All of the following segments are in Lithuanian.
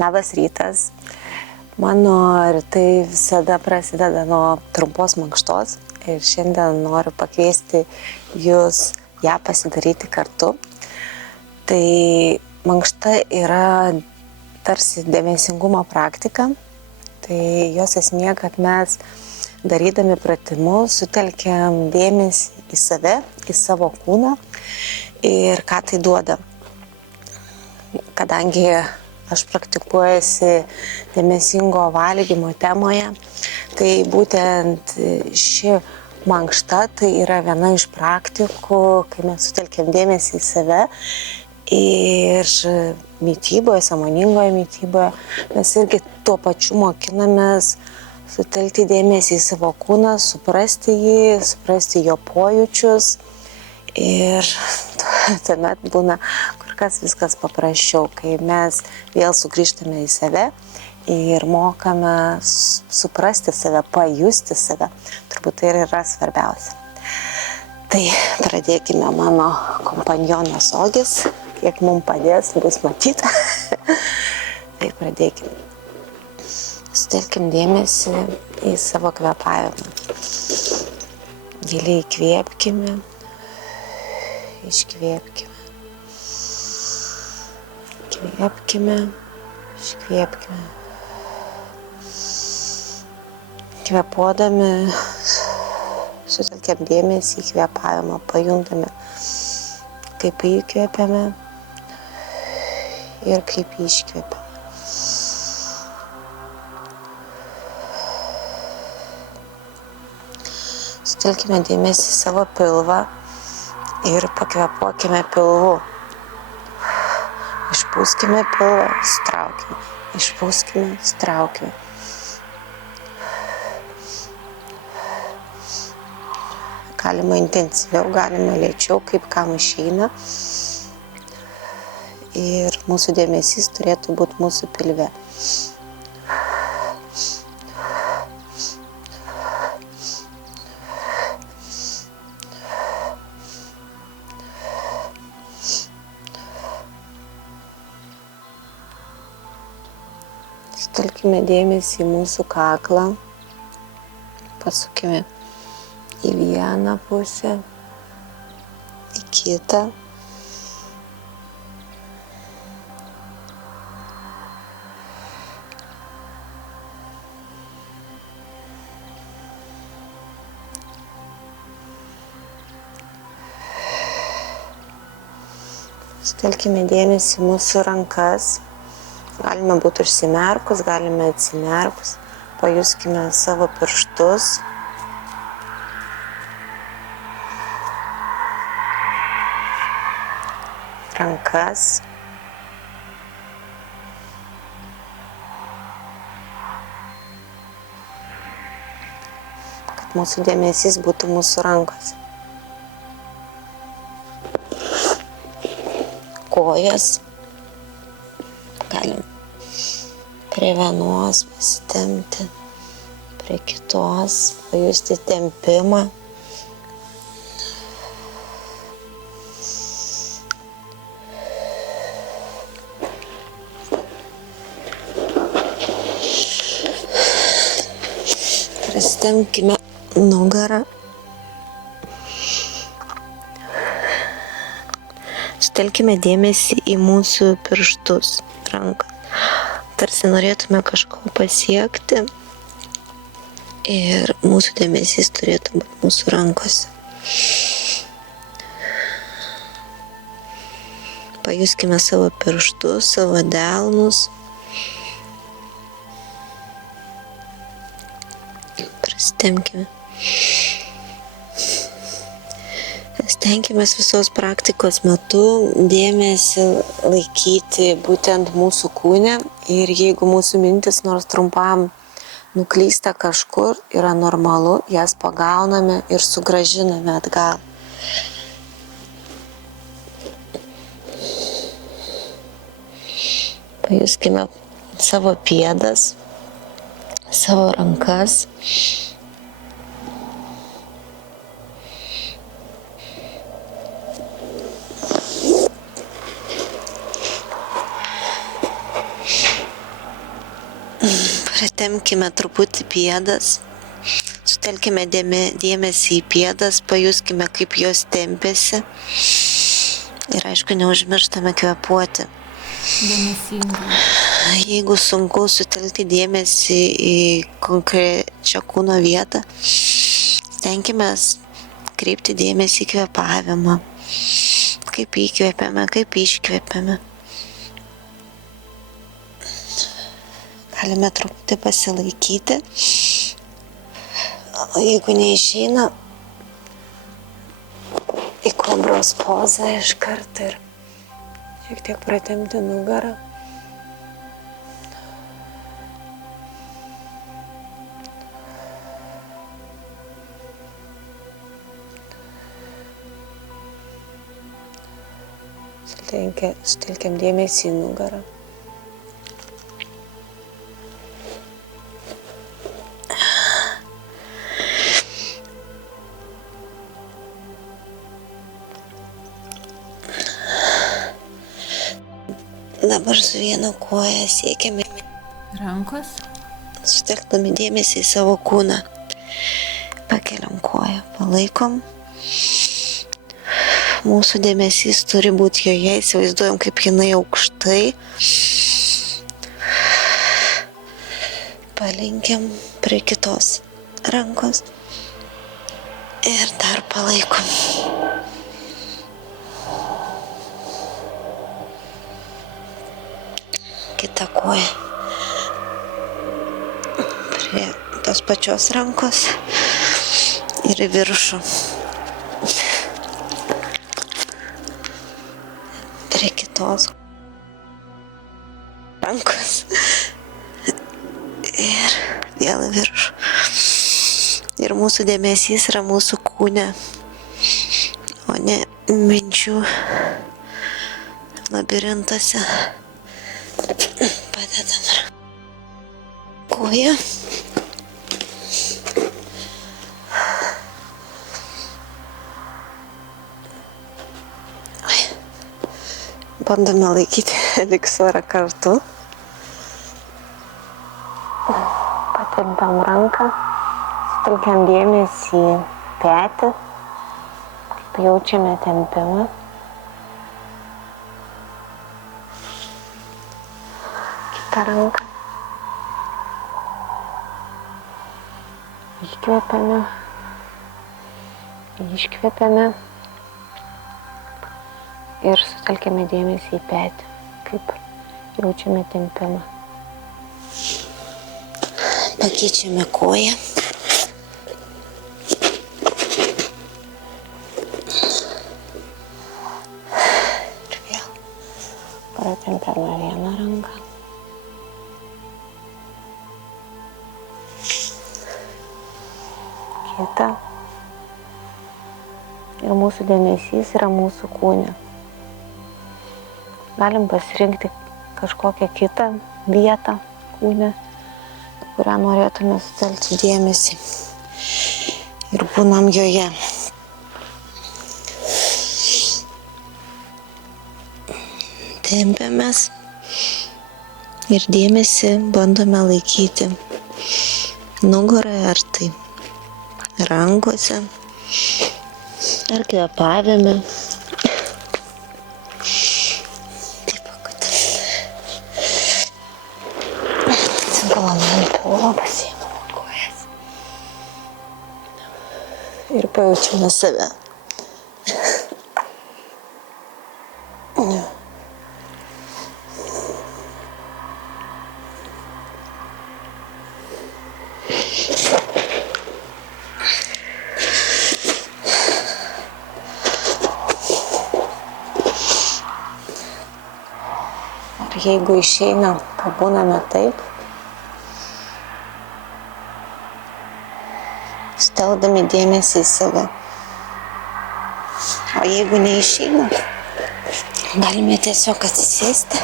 Labas rytas. Mano rytai visada prasideda nuo trumpos mankštos ir šiandien noriu pakviesti jūs ją pasidaryti kartu. Tai mankšta yra tarsi dėmesingumo praktika. Tai jos esmė, kad mes darydami pratimus sutelkiam dėmesį į save, į savo kūną ir ką tai duoda. Kadangi aš praktikuojasi dėmesingo valgymo temoje, tai būtent ši mankšta tai yra viena iš praktikų, kai mes sutelkiam dėmesį į save ir mityboje, sąmoningoje mityboje mes irgi tuo pačiu mokinamės sutelkti dėmesį į savo kūną, suprasti jį, suprasti jo pojūčius ir tuomet būna kur kas viskas paprasčiau, kai mes vėl sugrįžtame į save ir mokame suprasti save, pajusti save. Turbūt tai yra svarbiausia. Tai pradėkime mano kompanionas Ogis, kiek mums padės, bus matyti. Tai pradėkime. Sutelkim dėmesį į savo kvėpavimą. Giliai įkvėpkime, iškvėpkime. Kvėpkime, iškvėpkime. Kvėpuodami sutelkiam dėmesį į kvėpavimą, pajuntame, kaip įkvėpiame ir kaip iškvėpiame. Sutelkime dėmesį į savo pilvą ir pakvėpuokime pilvu. Išpūskime pilvą, sutraukime. Išpūskime, sutraukime. Galima intensyviau, galima lėčiau, kaip kam išeina. Ir mūsų dėmesys turėtų būti mūsų pilve. Sutelkime dėmesį į mūsų kaklą, pasukime į vieną pusę, į kitą. Sutelkime dėmesį į mūsų rankas. Galime būti užsimerkus, galime atsimerkus. Pajuskime savo pirštus. Rankas. Kad mūsų dėmesys būtų mūsų rankose. Kojas. Galim prie vienos pasitempti, prie kitos, pajusti tempimą. Prasitempkime nugarą. Sutelkime dėmesį į mūsų pirštus, rankas. Tarsi norėtume kažko pasiekti ir mūsų dėmesys turėtų būti mūsų rankose. Pajuskime savo pirštus, savo delnus. Prasitempkime. Stenkimės visos praktikos metu dėmesį laikyti būtent mūsų kūne ir jeigu mūsų mintis nors trumpam nuklysta kažkur, yra normalu, jas pagauname ir sugrąžiname atgal. Pajuskime savo pėdas, savo rankas. Pratempkime truputį pėdas, sutelkime dėmesį į pėdas, pajuskime, kaip jos tempėsi ir aišku, neužmirštame kvėpuoti. Dėmesingai. Jeigu sunku sutelkti dėmesį į konkrečią kūno vietą, stenkimės kreipti dėmesį į kvėpavimą, kaip įkvėpiame, kaip iškvėpiame. Galime truputį pasilaikyti, o jeigu neišeina, į kobros pozą iškart ir šiek tiek pratempti nugarą. Sutelkiam dėmesį į nugarą. Dabar su viena koja siekiame Rankos. sutelkdami dėmesį į savo kūną. Pakeliam koją, palaikom. Mūsų dėmesys turi būti joje, įsivaizduojam, kaip jinai aukštai. Palinkiam prie kitos rankos ir dar palaikom. Kita koja prie tos pačios rankos ir į viršų. Prie kitos rankos ir vėl į viršų. Ir mūsų dėmesys yra mūsų kūne, o ne minčių labirintuose. Padedam koją. Bandome laikyti eliksirą kartu. Patempiam ranką, sutelkiam dėmesį į petį, kaip jaučiame tempimą. Kita ranka. Įkvepiame, iškvepiame. Ir sutelkiame dėmesį į petį, kaip jaučiame tempimą. Pakeičiame koją. Ir vėl pratempiame vieną ranką. Kita. Ir mūsų dėmesys yra mūsų kūne. Galim pasirinkti kažkokią kitą vietą kūne, kurią norėtume sutelkti dėmesį. Ir būnam joje. Tempiamės ir dėmesį bandome laikyti nugaroje, ar tai rankose, ar kvėpavime. Pasiėmame kojas ir pajaučiame save. Ir jeigu išeina, pabūname taip, sutelkdami dėmesį į save. O jeigu neišeina, galime tiesiog atsisėsti.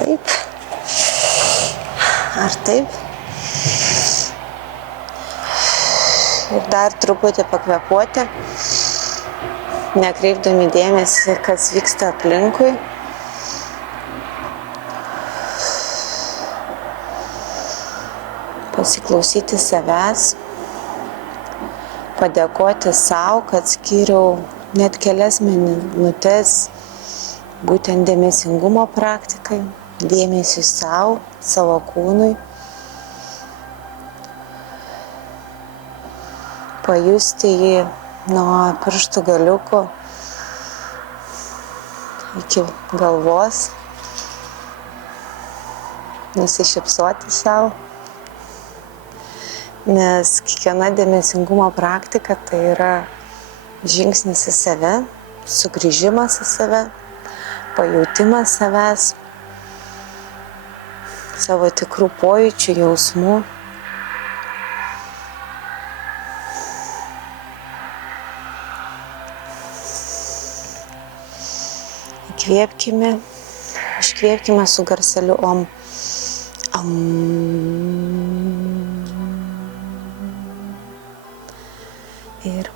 Taip. Ar taip. Ir dar truputį pakvėpuoti, nekreipdami dėmesį, kas vyksta aplinkui. pasiklausyti savęs, padėkoti savo, kad skyriau net kelias minutės būtent dėmesingumo praktikai, dėmesiui savo, savo kūnui. Pajusti jį nuo pirštų galiukų iki galvos, nusišypsoti savo, nes kiekviena dėmesingumo praktika tai yra žingsnis į save, sugrįžimas į save, pajautimas savęs, savo tikrų pojūčių, jausmų. Įkvėpkime, iškvėpkime su garseliu om. Ir